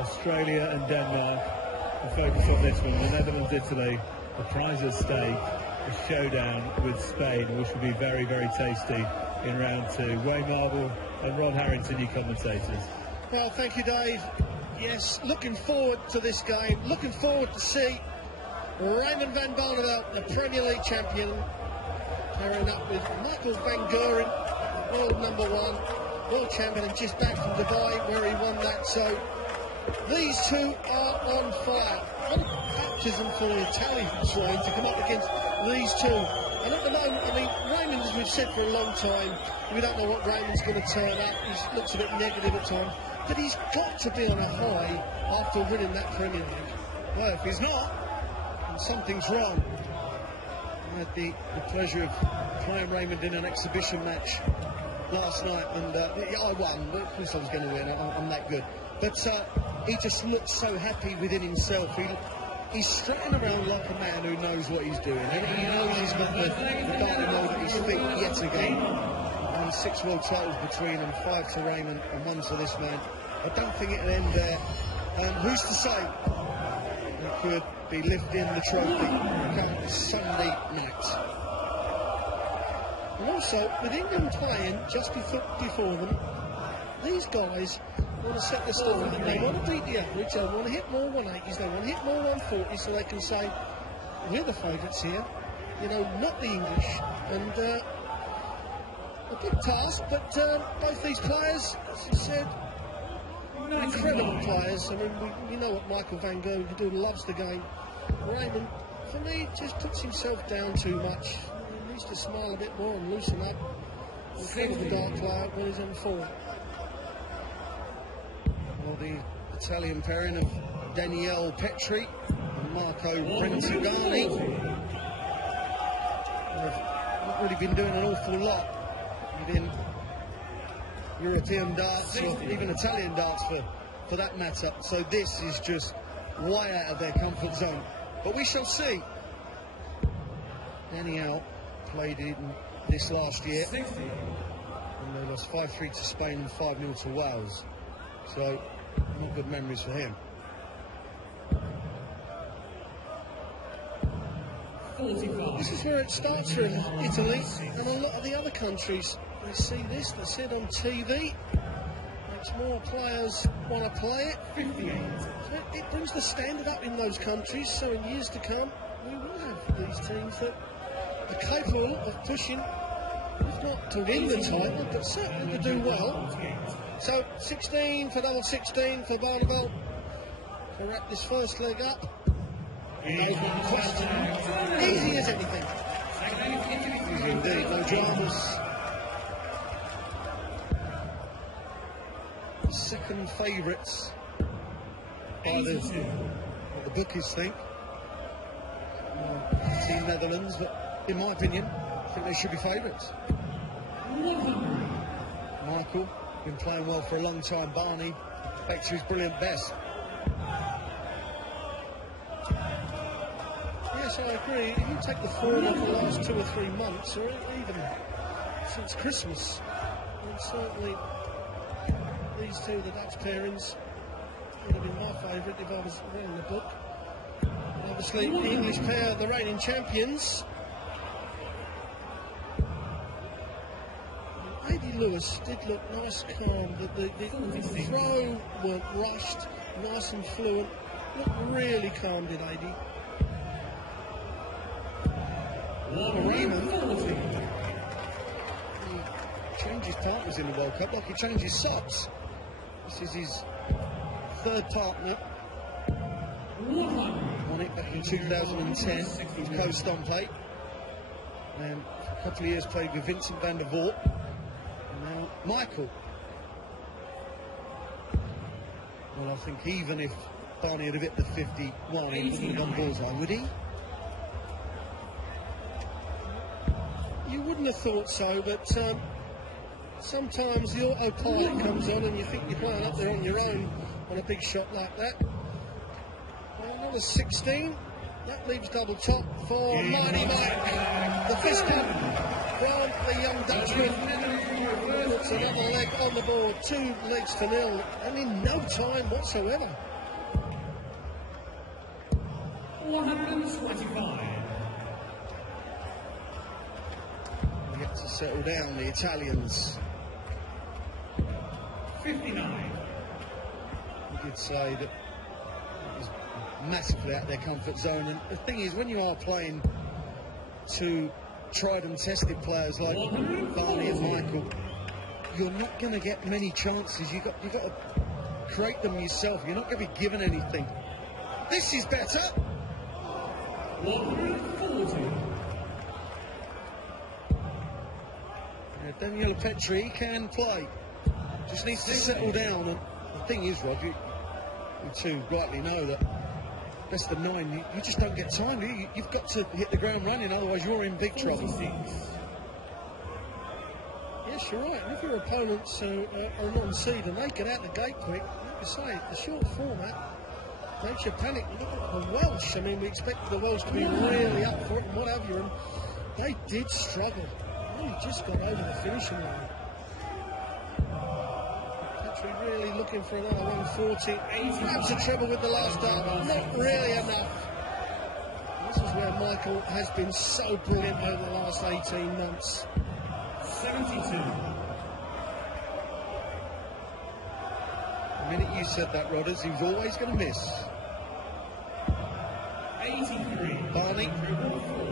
Australia and Denmark. The focus on this one, the Netherlands, Italy, the prize at stake, a showdown with Spain, which will be very, very tasty in round two. Wayne Marble and Rod Harrington, your commentators. Well, thank you, Dave. Yes, looking forward to this game. Looking forward to see Raymond van Barneveld, the Premier League champion, pairing up with Michael van Gerwen, world #1, world champion, and just back from Dubai where he won that. So these two are on fire. What a baptism for the Italian side to come up against these two. And at the moment, I mean, Raymond, as we've said for a long time, we don't know what Raymond's going to turn up. He looks a bit negative at times, but he's got to be on a high after winning that Premier League. Well, if he's not, then something's wrong. I had the pleasure of playing Raymond in an exhibition match last night, and I won. Of course I was going to win. I'm that good. But he just looks so happy within himself. He's strutting around like a man who knows what he's doing. He knows he's got the dynamo at his feet yet again. And 6 world titles between them, 5 to Raymond and 1 to this man. I don't think it'll end there. Who's to say? He could be lifting the trophy come Sunday night. And also, with England playing just before them, these guys want to set the standard. They want to beat the average, they want to hit more 180s, they want to hit more 140s, so they can say, we're the favourites here, you know, not the English. And a big task, but both these players, as you said, incredible players. I mean, we know what Michael van Gerwen can do and loves the game. Raymond, for me, just puts himself down too much. He needs to smile a bit more and loosen up. Incredible dark cloud when he's on form. Well, the Italian pairing of Daniele Petri and Marco Brentagani have not really been doing an awful lot within European darts or even Italian darts for that matter. So this is just way out of their comfort zone. But we shall see. Daniele played in this last year and they lost 5-3 to Spain and 5-0 to Wales. So, not good memories for him. 45. This is where it starts for Italy and a lot of the other countries. They see this, they see it on TV. Makes more players want to play it. 58. So it brings the standard up in those countries. So in years to come, we will have these teams that are capable of pushing, if not to win the title, but certainly to do well. So 16 for double 16 for Barneveld to wrap this first leg up. Easy as anything. Easy indeed, no dramas. Second favourites by what the bookies think. Team Netherlands, but in my opinion, I think they should be favourites. Michael, been playing well for a long time. Barney, back to his brilliant best. Yes, I agree. If you take the form of the last 2 or 3 months, or even since Christmas, then certainly these two, the Dutch pairings, would have been my favourite if I was reading the book. And obviously, the English pair, the reigning champions. Adi Lewis did look nice, calm. The throw weren't rushed, nice and fluent. Looked really calm, did Adi. Raymond, he changes partners in the World Cup like he changes socks. This is his 3rd partner. Won it back in 2010 with Co Stomplate. And for a couple of years played with Vincent van der Voort. And now Michael. Well, I think even if Barney had hit the 51, he wouldn't have gone bullseye, would he? You wouldn't have thought so, but sometimes the autopilot comes on and you think you're playing up there on your own on a big shot like that. Well, another 16. That leaves double top for Mighty Mike. The fist bump from the young Dutchman. Puts another leg on the board, 2 legs to 0, and in no time whatsoever. 125. They get to settle down, the Italians. 59. We did say that it was massively out of their comfort zone, and the thing is, when you are playing to tried and tested players like Barney and Michael, you're not going to get many chances. You've got to create them yourself. You're not going to be given anything. This is better. 140. Daniele Petri, he can play. Just needs to settle down. And the thing is, Rod, you two rightly know that best of 9, you just don't get time, do you? You've got to hit the ground running, otherwise you're in big trouble. 46. Yes, you're right. And if your opponents are a non-seed and they get out the gate quick, like you say, the short format makes you panic. Look at the Welsh. I mean, we expected the Welsh to be really up for it and what have you, and they did struggle. They just got over the finishing line. Petri really looking for another 140. Perhaps a trouble with the last dart, but not really enough. This is where Michael has been so brilliant over the last 18 months. 72. The minute you said that, Rodders, he was always going to miss. 83. Barney,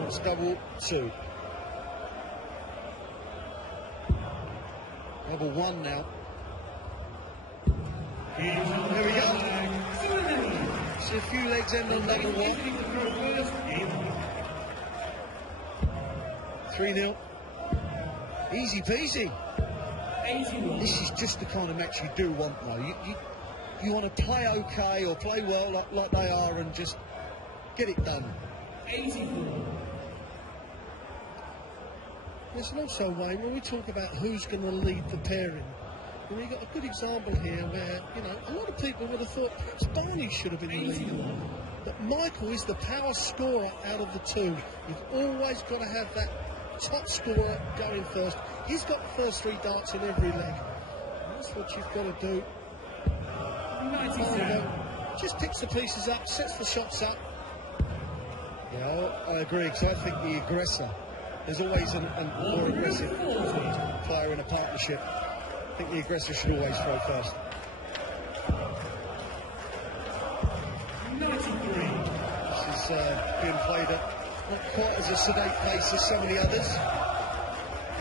it's double 2. Double 1 now. There we go. See a few legs end on double 1. 3-0. Easy peasy. 81. This is just the kind of match you do want, though. You want to play okay or play well like they are and just get it done. 84. Yes, and also, Wayne, when we talk about who's going to lead the pairing, and we've got a good example here where, you know, a lot of people would have thought perhaps Barney should have been the leader. But Michael is the power scorer out of the two. You've always got to have that top scorer going first. He's got the first 3 darts in every leg. And that's what you've got to do. 97. Just picks the pieces up, sets the shots up. Yeah, I agree, because I think the aggressor, there's always a more aggressive player in a partnership. I think the aggressor should always throw first. 93. This is being played at not quite as a sedate pace as some of the others.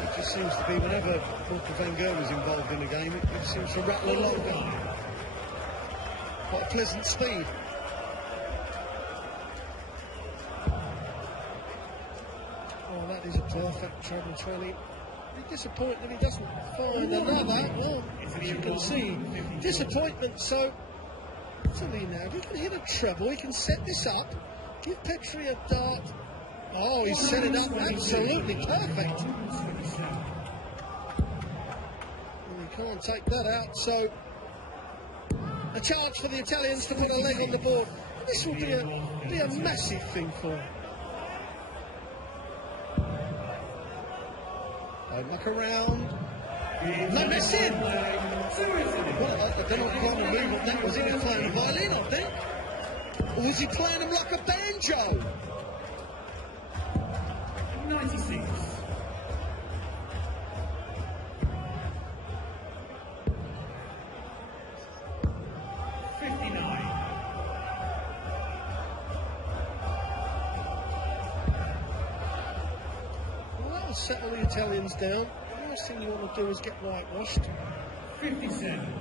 It just seems to be whenever Michael van Gerwen is involved in a game, it seems to rattle along. Quite a pleasant speed. Oh, that is a perfect treble 20. It's disappointing that he doesn't find another. Well, as you can see, disappointment. So, Italy now, he can hit a treble, he can set this up, give Petri a dart. Oh, he's set it up absolutely perfect. And he can't take that out, so a chance for the Italians to put a leg on the board. This will be a massive thing for him. Don't muck around. No missing! Well, I don't know what kind of movement that was. He was playing a violin, I think. Or was he playing them like a banjo? 96. Settle the Italians down. The last thing you want to do is get whitewashed. 57.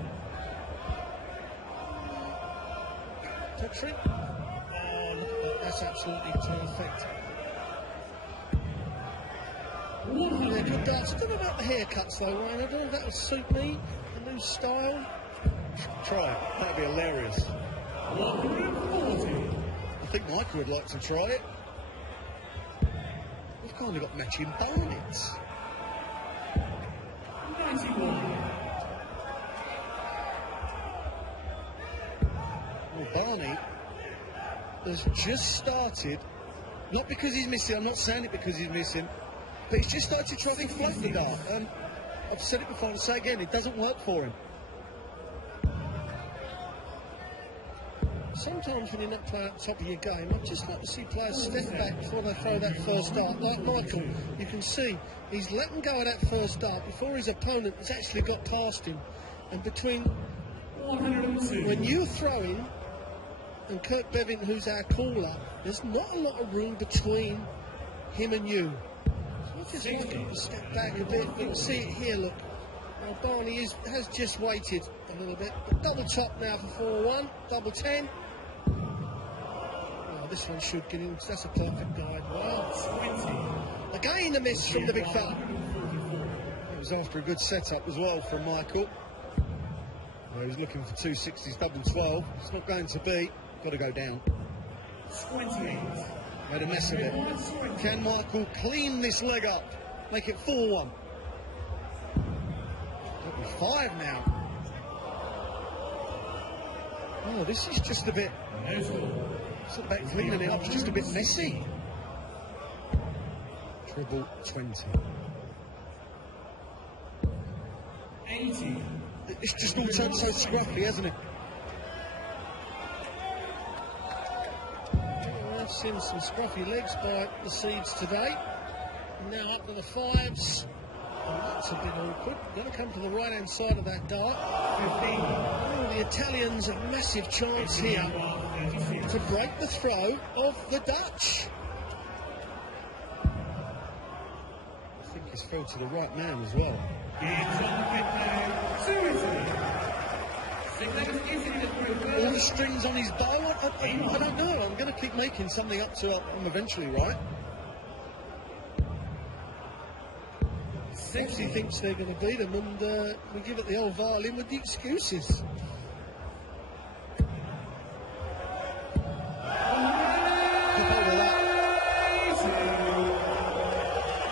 Petri. Oh, look at that. That's absolutely perfect. Yeah, good darts. I don't know about the haircuts though, Ryan. I don't know if that would suit me. The new style. Try it. That'd be hilarious. 140. I think Michael would like to try it. We've kind of got matching bonnets. 91. Well, Barney has just started, not because he's missing, I'm not saying it because he's missing, but he's just started trying to float the dart. I've said it before, I'll say it again, it doesn't work for him. Sometimes when you're not playing at the top of your game, I'd just like to see players step back before they throw that first dart. Like Michael, you can see he's letting go of that first dart before his opponent has actually got past him. And between when you're throwing and Kirk Bevan, who's our caller, there's not a lot of room between him and you. So I just like him to step back a bit. You can see it here, look. Now Barney has just waited a little bit. But double top now for 4-1, double 10. This one should get in, that's a perfect guide. Wow. Again a miss from the big fella. It was after a good setup as well from Michael. He was looking for 260s, double 12. It's not going to be, got to go down. 28. Made a mess of it. Can Michael clean this leg up? Make it 4-1. Double 5 now. Oh, this is just a bit... It's not about cleaning it up, it's just a bit messy. Treble 20. 80. It's just all turned so scruffy, hasn't it? I've seen some scruffy legs by the Seeds today. Now up to the 5s. Oh, that's a bit awkward. Going to come to the right-hand side of that dart. 15. Oh, the Italians have massive chance here to break the throw of the Dutch. I think he's thrown to the right man as well. All the strings on his bow, I don't know. I'm going to keep making something up to him eventually, right? He thinks they're going to beat him, and we give it the old violin with the excuses.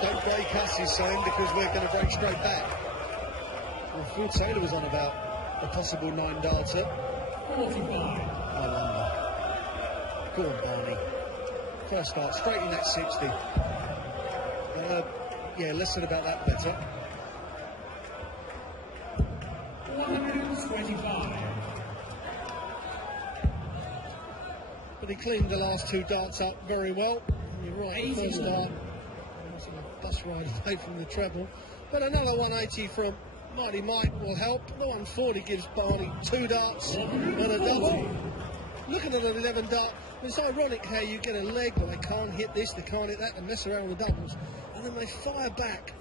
Don't break us, he's saying, because we're going to break straight back. Well, Phil Taylor was on about a possible 9-darter. 45. I wonder. Go on, Barney. First start, straight in that 60. Yeah, less than about that better. 125. But he cleaned the last 2 darts up very well. And you're right, first dart. Bus ride away from the treble. But another 180 from Mighty Mike will help. The 140 gives Barney 2 darts and a double. Looking at an 11 dart, it's ironic how you get a leg, but they can't hit this, they can't hit that, and mess around with the doubles. And then they fire back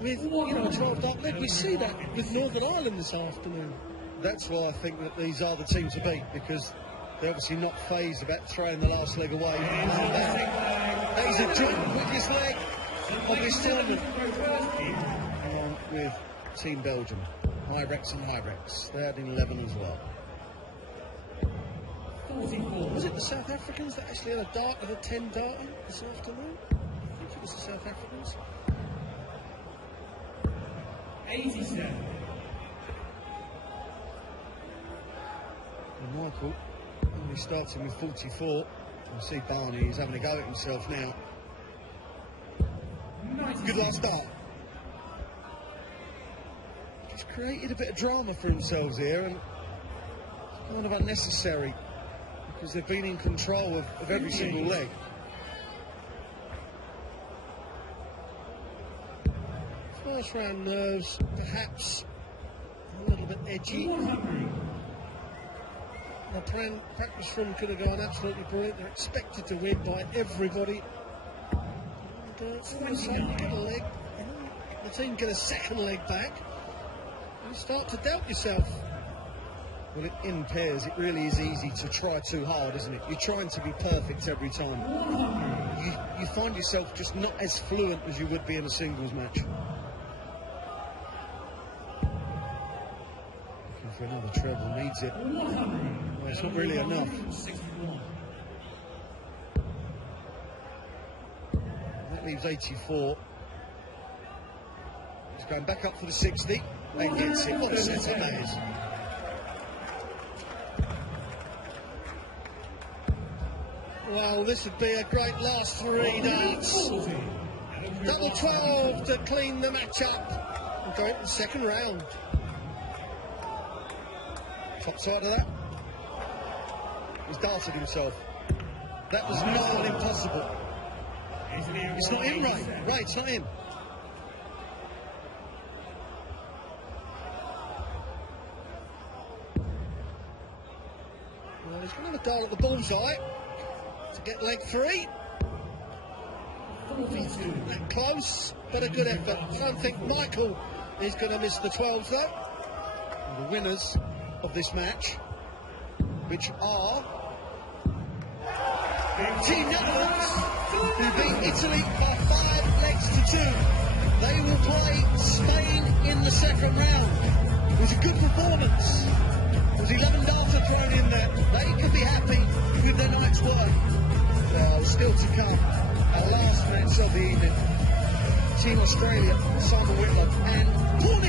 with, a 12 dart leg. We see that with Northern Ireland this afternoon. That's why I think that these are the teams to beat, because they're obviously not phased about throwing the last leg away. That is a joint quickest leg of this tournament. Along with Team Belgium, Hyrex and Hyrex. They had an 11 as well. 44. Was it the South Africans that actually had a dart with a 10 darter this afternoon? I think it was the South Africans. 87. And Michael only starting with 44. You see Barney, he's having a go at himself now. 96. Good last start. He's created a bit of drama for themselves here, and it's kind of unnecessary because they've been in control of every single leg. First round nerves, perhaps a little bit edgy. 100. The practice room could have gone absolutely brilliant. They're expected to win by everybody. And, get a leg. The team get a second leg back. You start to doubt yourself. Well, in pairs, it really is easy to try too hard, isn't it? You're trying to be perfect every time. You find yourself just not as fluent as you would be in a singles match. Looking for another treble, needs it. 100. Well, it's not really enough. 61. That leaves 84. He's going back up for the 60. And gets it. What a setup that is. Well, this would be a great last 3 darts. Double 12 to clean the match up. and going to the second round. Top side of that. He's darted himself. That was not impossible. It's not in, Ray. Ray, it's not in. Well, he's going to have a goal at the bullseye to get leg 3. 42. That close, but a good effort. I don't think Michael is going to miss the 12s though. And the winners of this match, which are Team Netherlands, who beat Italy by 5 legs to 2. They will play Spain in the second round. It was a good performance. There was 11 data thrown in there. They can be happy with their night's work. Well, still to come, our last match of the evening. Team Australia, Simon Whitlock and Paul